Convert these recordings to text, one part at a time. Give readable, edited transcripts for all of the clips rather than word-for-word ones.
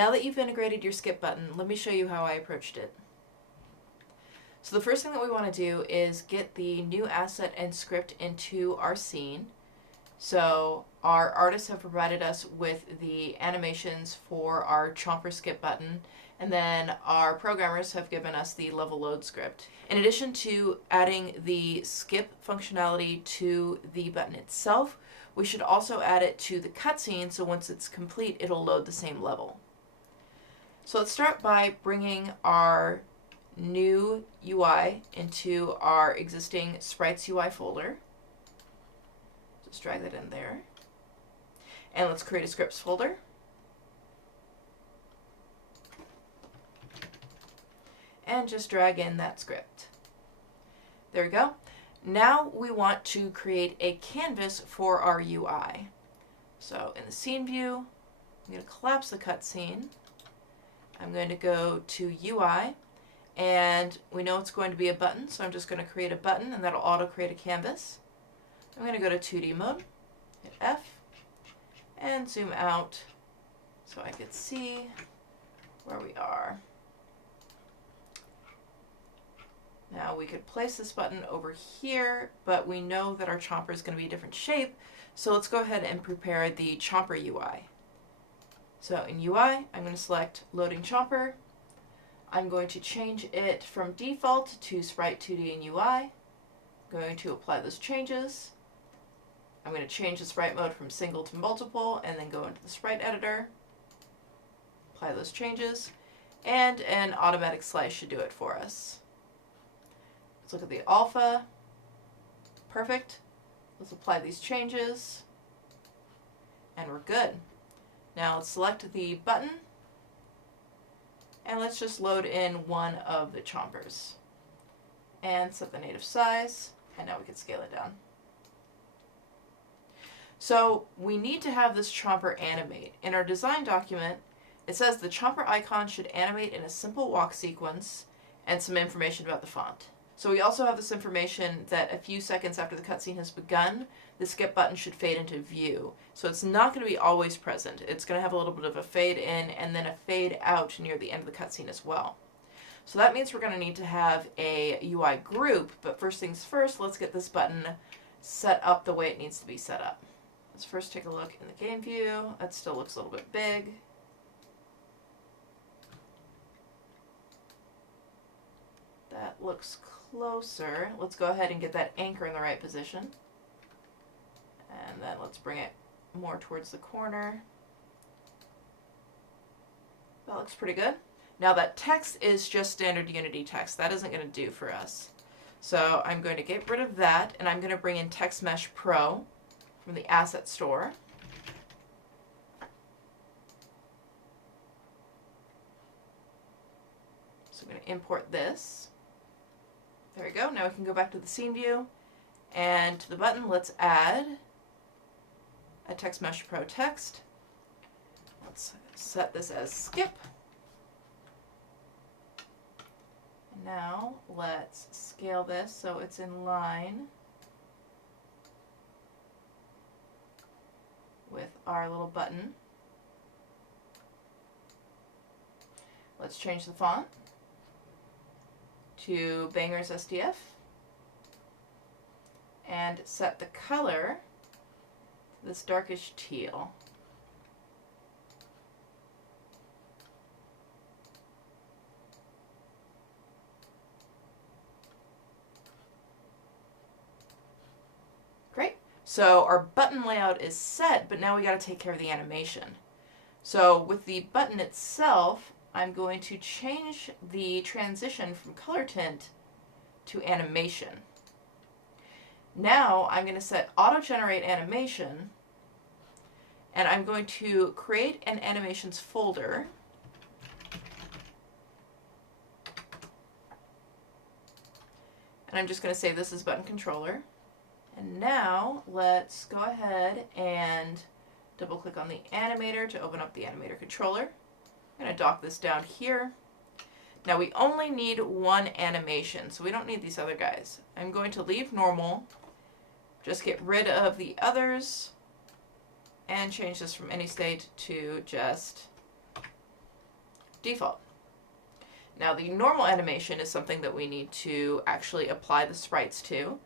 now that you've integrated your skip button, let me show you how I approached it. So the first thing that we want to do is get the new asset and script into our scene. So our artists have provided us with the animations for our chomper skip button, and then our programmers have given us the level load script. In addition to adding the skip functionality to the button itself, we should also add it to the cutscene, so once it's complete, it'll load the same level. So let's start by bringing our new UI into our existing Sprites UI folder. Just drag that in there. And let's create a scripts folder. And just drag in that script. There we go. Now we want to create a canvas for our UI. So in the scene view, I'm going to collapse the cutscene. I'm going to go to UI, and we know it's going to be a button, so I'm just going to create a button, and that'll auto-create a canvas. I'm going to go to 2D mode, hit F, and zoom out so I can see where we are. Now we could place this button over here, but we know that our chomper is going to be a different shape, so let's go ahead and prepare the chomper UI. So in UI, I'm going to select Loading Chomper. I'm going to change it from default to Sprite 2D in UI. I'm going to apply those changes. I'm going to change the sprite mode from single to multiple, and then go into the sprite editor, apply those changes, and an automatic slice should do it for us. Let's look at the alpha. Perfect. Let's apply these changes, and we're good. Now let's select the button, and let's just load in one of the chompers, and set the native size, and now we can scale it down. So we need to have this chomper animate. In our design document, it says the chomper icon should animate in a simple walk sequence and some information about the font. So we also have this information that a few seconds after the cutscene has begun, the skip button should fade into view. So it's not going to be always present. It's going to have a little bit of a fade in and then a fade out near the end of the cutscene as well. So that means we're going to need to have a UI group, but first things first, let's get this button set up the way it needs to be set up. Let's first take a look in the game view. That still looks a little bit big. That looks closer. Let's go ahead and get that anchor in the right position. And then let's bring it more towards the corner. That looks pretty good. Now that text is just standard Unity text. That isn't going to do for us. So I'm going to get rid of that, and I'm going to bring in Text Mesh Pro from the asset store. So I'm going to import this. There we go. Now we can go back to the scene view, and to the button, let's add a Text Mesh Pro text. Let's set this as skip. And now let's scale this so it's in line with our little button. Let's change the font to Banger's SDF and set the color to this darkish teal. Great. So our button layout is set, but now we got to take care of the animation. So with the button itself, I'm going to change the transition from color tint to animation. Now I'm going to set auto generate animation, and I'm going to create an animations folder. And I'm just going to say this is button controller. And now let's go ahead and double click on the animator to open up the animator controller. I'm going to dock this down here. Now we only need one animation, so we don't need these other guys. I'm going to leave normal, just get rid of the others, and change this from any state to just default. Now the normal animation is something that we need to actually apply the sprites to.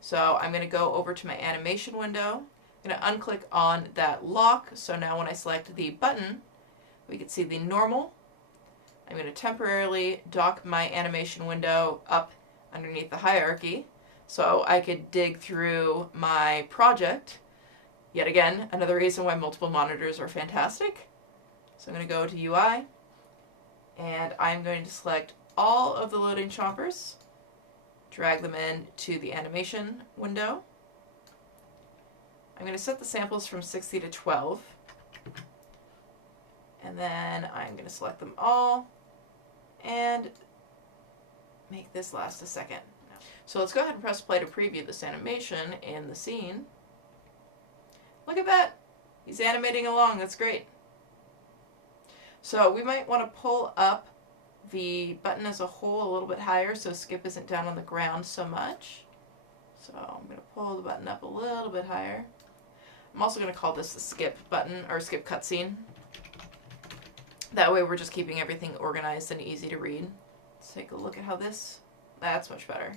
So I'm going to go over to my animation window. I'm going to unclick on that lock. So now when I select the button, we can see the normal. I'm going to temporarily dock my animation window up underneath the hierarchy so I could dig through my project. Yet again, another reason why multiple monitors are fantastic. So I'm going to go to UI, and I'm going to select all of the loading choppers, drag them in to the animation window. I'm going to set the samples from 60 to 12, and then I'm going to select them all and make this last a second. So let's go ahead and press play to preview this animation in the scene. Look at that! He's animating along, that's great. So we might want to pull up the button as a whole a little bit higher so skip isn't down on the ground so much. So I'm going to pull the button up a little bit higher. I'm also going to call this the skip button, or skip cutscene. That way we're just keeping everything organized and easy to read. Let's take a look at how that's much better.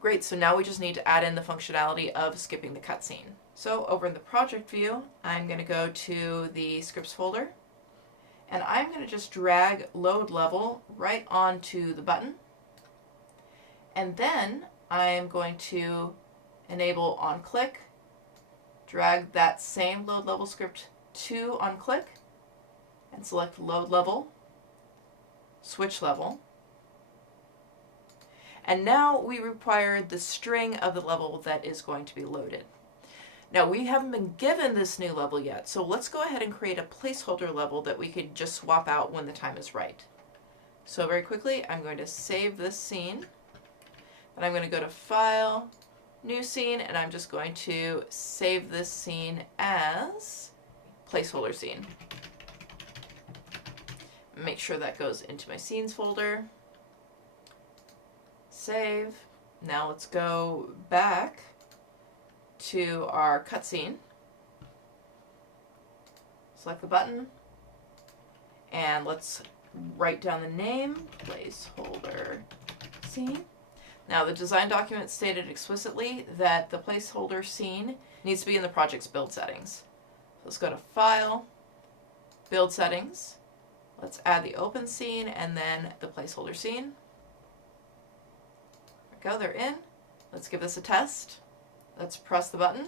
Great, so now we just need to add in the functionality of skipping the cutscene. So over in the project view, I'm going to go to the scripts folder, and I'm going to just drag load level right onto the button. And then I'm going to enable on click, drag that same load level script to on click, and select load level, switch level. And now we require the string of the level that is going to be loaded. Now we haven't been given this new level yet, so let's go ahead and create a placeholder level that we could just swap out when the time is right. So very quickly, I'm going to save this scene, and I'm going to go to File, New Scene, and I'm just going to save this scene as placeholder scene. Make sure that goes into my scenes folder. Save. Now let's go back to our cutscene. Select the button, and let's write down the name, placeholder scene. Now the design document stated explicitly that the placeholder scene needs to be in the project's build settings. So let's go to File, Build Settings. Let's add the open scene and then the placeholder scene. There we go, they're in. Let's give this a test. Let's press the button,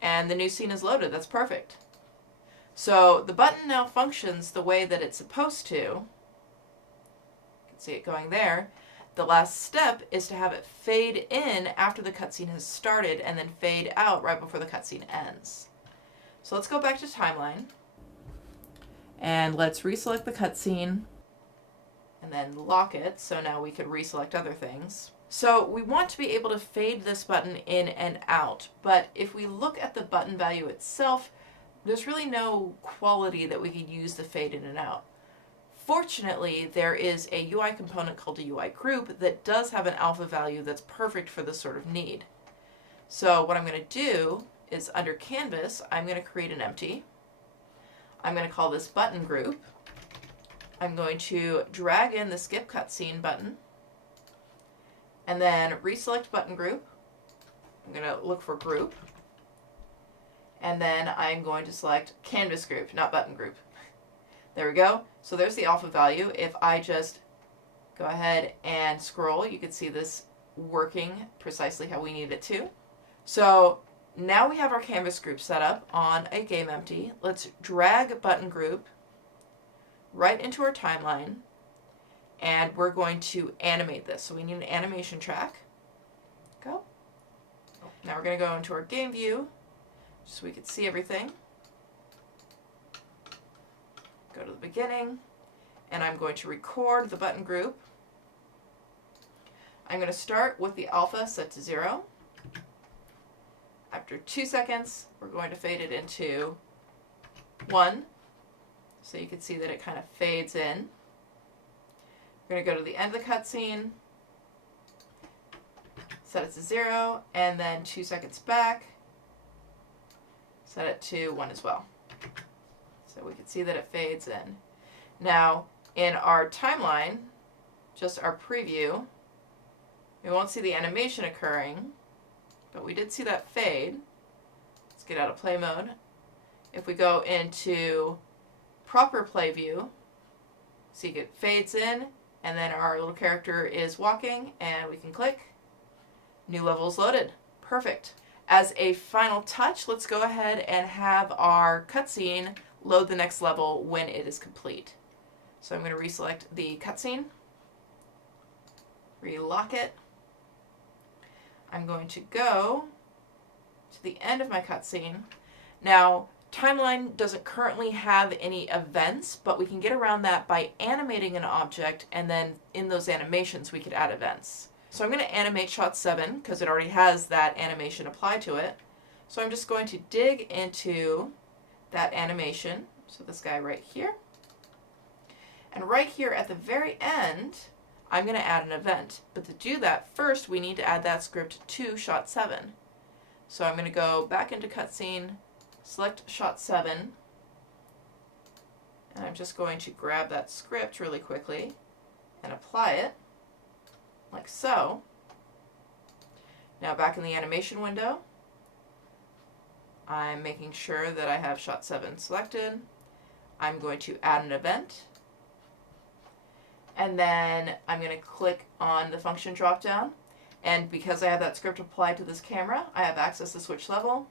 and the new scene is loaded. That's perfect. So the button now functions the way that it's supposed to. You can see it going there. The last step is to have it fade in after the cutscene has started and then fade out right before the cutscene ends. So let's go back to timeline, and let's reselect the cutscene and then lock it, so now we could reselect other things. So we want to be able to fade this button in and out, but if we look at the button value itself, there's really no quality that we could use to fade in and out. Fortunately, there is a UI component called a UI group that does have an alpha value that's perfect for this sort of need. So what I'm going to do is under Canvas, I'm going to create an empty. I'm going to call this button group. I'm going to drag in the skip cutscene button, and then reselect button group. I'm going to look for group, and then I'm going to select canvas group, not button group. There we go. So there's the alpha value. If I just go ahead and scroll, you can see this working precisely how we need it to. So now we have our canvas group set up on a game empty. Let's drag button group right into our timeline, and we're going to animate this. So we need an animation track. Go. Now we're going to go into our game view so we can see everything. Go to the beginning, and I'm going to record the button group. I'm going to start with the alpha set to 0. After 2 seconds, we're going to fade it into 1. So you can see that it kind of fades in. We're going to go to the end of the cutscene, set it to 0, and then 2 seconds back, set it to 1 as well. So we can see that it fades in. Now, in our timeline, just our preview, we won't see the animation occurring, but we did see that fade. Let's get out of play mode. If we go into proper play view, see it fades in, and then our little character is walking, and we can click. New level is loaded. Perfect. As a final touch, let's go ahead and have our cutscene load the next level when it is complete. So I'm going to reselect the cutscene, relock it. I'm going to go to the end of my cutscene. Now, timeline doesn't currently have any events, but we can get around that by animating an object, and then in those animations we could add events. So I'm going to animate shot 7 because it already has that animation applied to it. So I'm just going to dig into that animation, so this guy right here. And right here at the very end, I'm going to add an event. But to do that, first we need to add that script to shot 7. So I'm going to go back into cutscene, select shot 7, and I'm just going to grab that script really quickly and apply it, like so. Now back in the animation window, I'm making sure that I have shot 7 selected. I'm going to add an event, and then I'm going to click on the function dropdown, and because I have that script applied to this camera, I have access to switch level,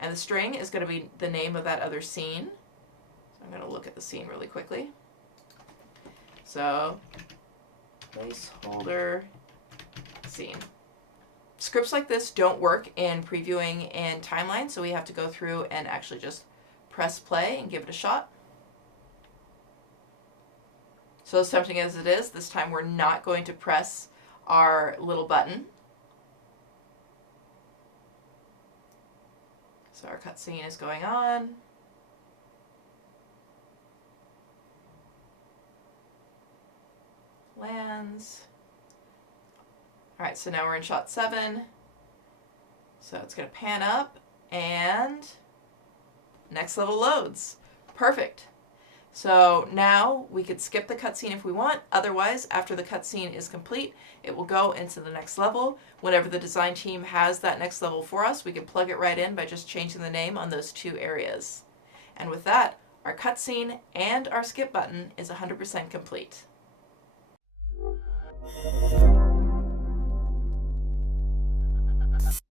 and the string is going to be the name of that other scene. So I'm going to look at the scene really quickly. So, placeholder scene. Scripts like this don't work in previewing and timeline, so we have to go through and actually just press play and give it a shot. So as tempting as it is, this time we're not going to press our little button. So our cutscene is going on. Lands. Alright, so now we're in shot 7. So it's going to pan up, and next level loads. Perfect. So now we could skip the cutscene if we want. Otherwise, after the cutscene is complete, it will go into the next level. Whenever the design team has that next level for us, we can plug it right in by just changing the name on those 2 areas. And with that, our cutscene and our skip button is 100% complete.